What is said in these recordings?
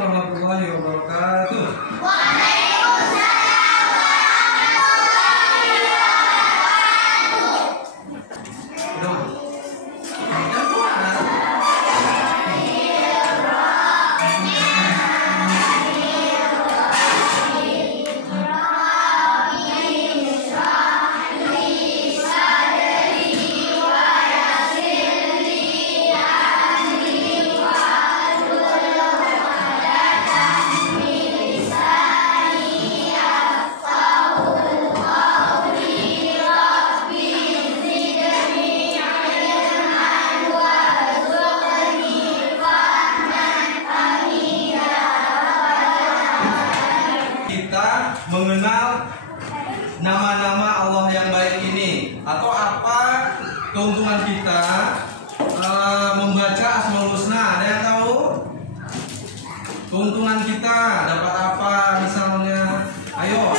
warahmatullahi wabarakatuh. Mengenal nama-nama Allah yang baik ini, atau apa keuntungan kita membaca Asmaul Husna? Ada yang tahu? Keuntungan kita dapat apa misalnya? Ayo,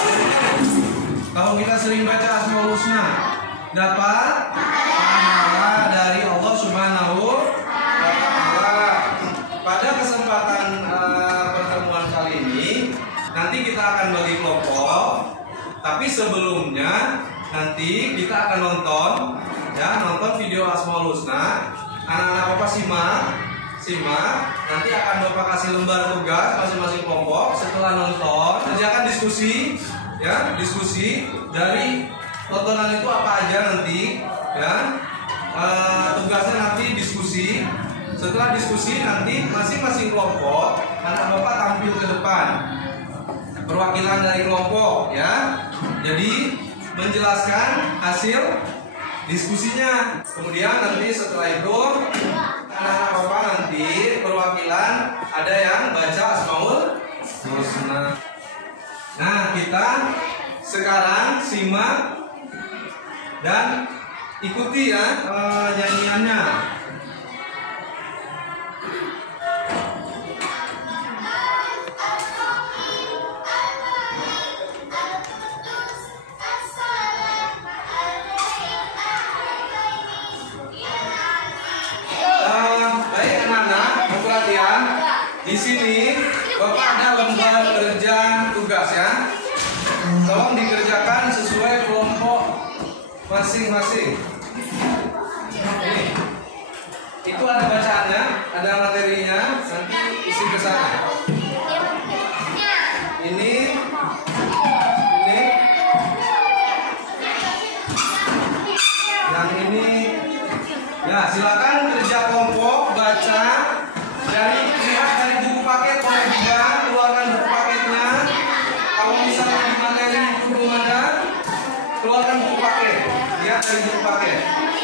kalau kita sering baca Asmaul Husna, dapat pahala dari Allah Subhanahu wa Ta'ala. Pada kesempatan pertemuan kali ini, nanti kita akan bagi kelompok, tapi sebelumnya nanti kita akan nonton video Asmaul Husna. Anak-anak Bapak simak, nanti akan Bapak kasih lembar tugas masing-masing kelompok. Setelah nonton, kerjakan diskusi dari tontonan itu apa aja nanti, tugasnya nanti diskusi. Setelah diskusi nanti masing-masing kelompok anak Bapak tampil ke depan, perwakilan dari kelompok jadi menjelaskan hasil diskusinya. Kemudian nanti setelah itu anak-anak Bapak nanti perwakilan ada yang baca Asmaul Husna. Nah, kita sekarang simak dan ikuti nyanyiannya. Di sini Bapak ada lembar kerja tugas Tolong dikerjakan sesuai kelompok masing-masing. Ini. Itu ada bacaannya, ada materinya, nanti isi ke sana. Ini. Yang ini. Ya, silakan kerja kelompok, baca. Lihat dari buku paket, keluarkan buku paketnya. Kalau misalnya di materi itu belum ada, keluarkan buku paket. Lihat dari buku paket,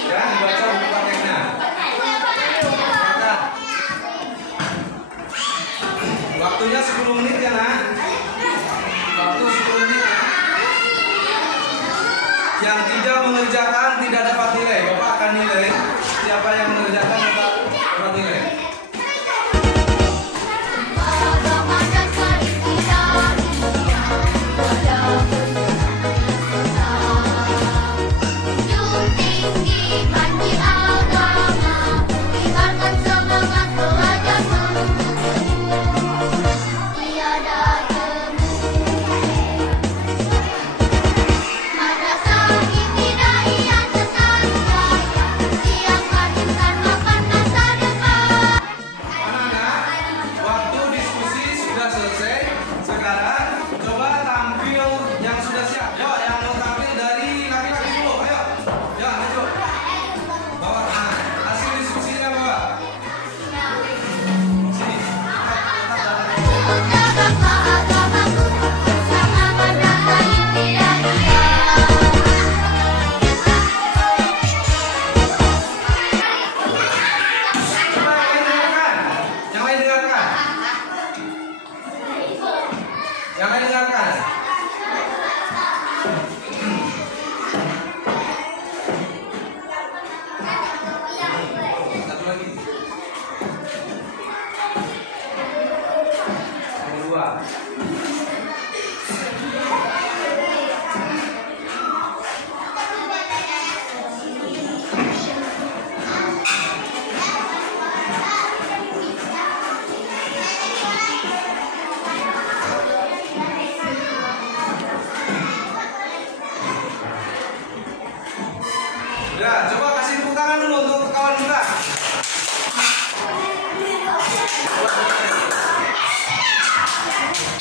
dibaca buku paketnya. Waktunya 10 menit ya, Nak. Waktu 10 menit ya. Yang tidak mengerjakan tidak dapat nilai. Bapak akan nilai. Siapa yang mengerjakan dapat nilai.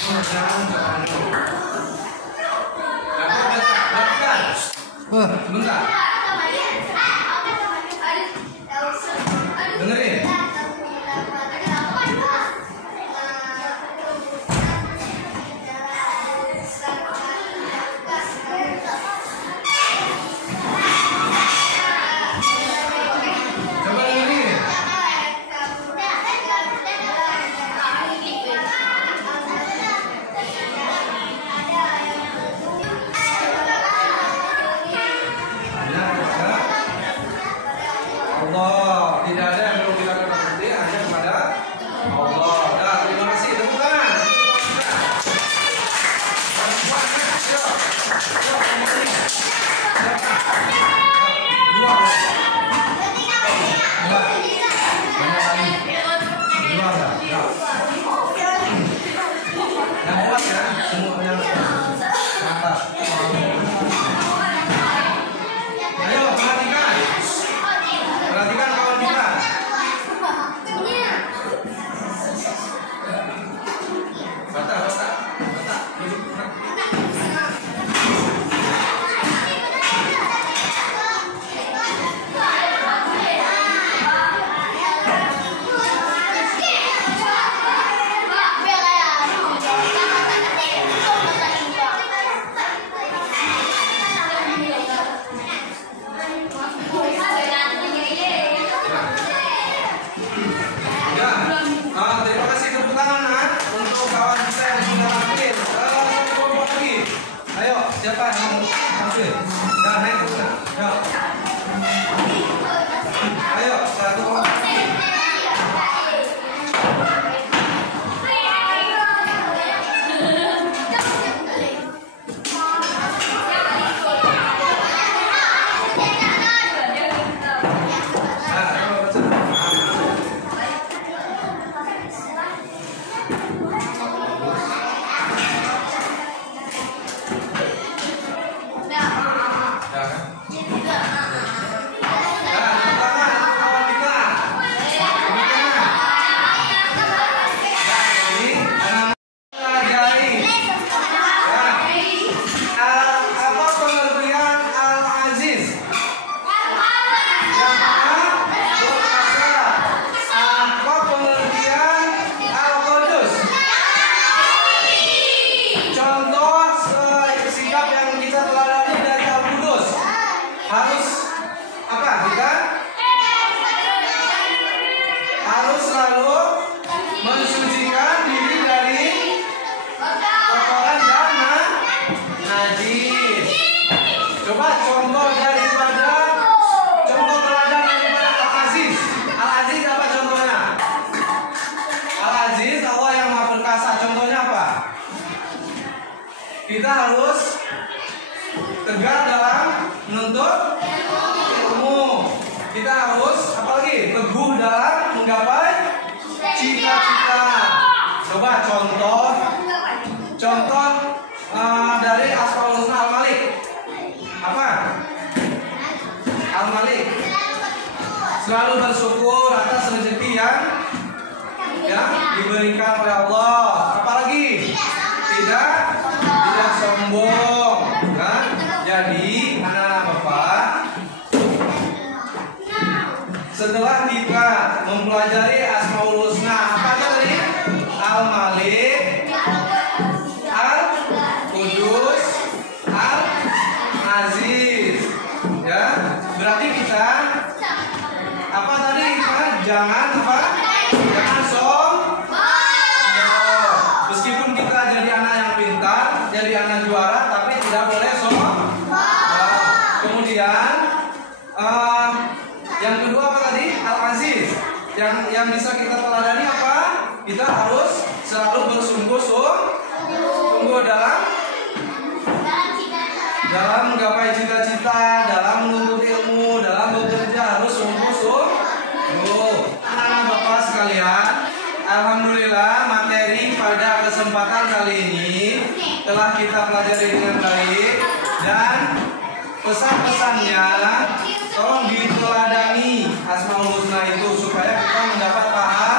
Jangan ucapan dulu. Perhatikan. Sebentar. Dengerin. Allah, tidak ada yang perlu kita ketahui hanya kepada Allah. Nah, terima kasih. Tepuk tangan. Yang kuat ya, semuanya atas. Ayo, perhatikan. Perhatikan kawan kita. Batak. Terima kasih tepuk tangan untuk kawan kita yang sudah hampir. Lagi. Ayo, siapa yang hampir? Nah, naik dulu. Ayo, satu. Harus apa? Kita harus selalu mensucikan diri dari kotoran dan najis. Coba contoh teladan daripada Al-Aziz. Al-Aziz apa contohnya? Al-Aziz Allah yang Maha Perkasa. Contohnya apa? Kita harus tegar dalam menuntut ilmu. Kita harus apalagi teguh dalam menggapai cita-cita. Coba contoh dari Asmaul Husna Al-Malik. Apa? Al-Malik. Selalu bersyukur atas rezeki yang diberikan oleh Allah. Apalagi tidak sombong, kan? Jadi anak-anak Bapak, setelah kita mempelajari Asmaul Husna, apa aja tadi? Al-Malik, Al-Qudus, Al-Aziz. Ya, berarti kita apa tadi? Jangan sombong. Meskipun kita jadi anak yang pintar, jadi anak juara, tapi tidak boleh sombong. Kemudian yang kedua apa tadi? Al-Aziz. Yang bisa kita teladani apa? Kita harus selalu bersungguh-sungguh dalam menggapai cita-cita, dalam menuntut ilmu, dalam bekerja harus sungguh-sungguh. Anak-anak Bapak sekalian, alhamdulillah materi pada kesempatan kali ini telah kita pelajari dengan baik, dan pesan-pesannya tolong diteladani Asmaul Husna itu supaya kita mendapat pahala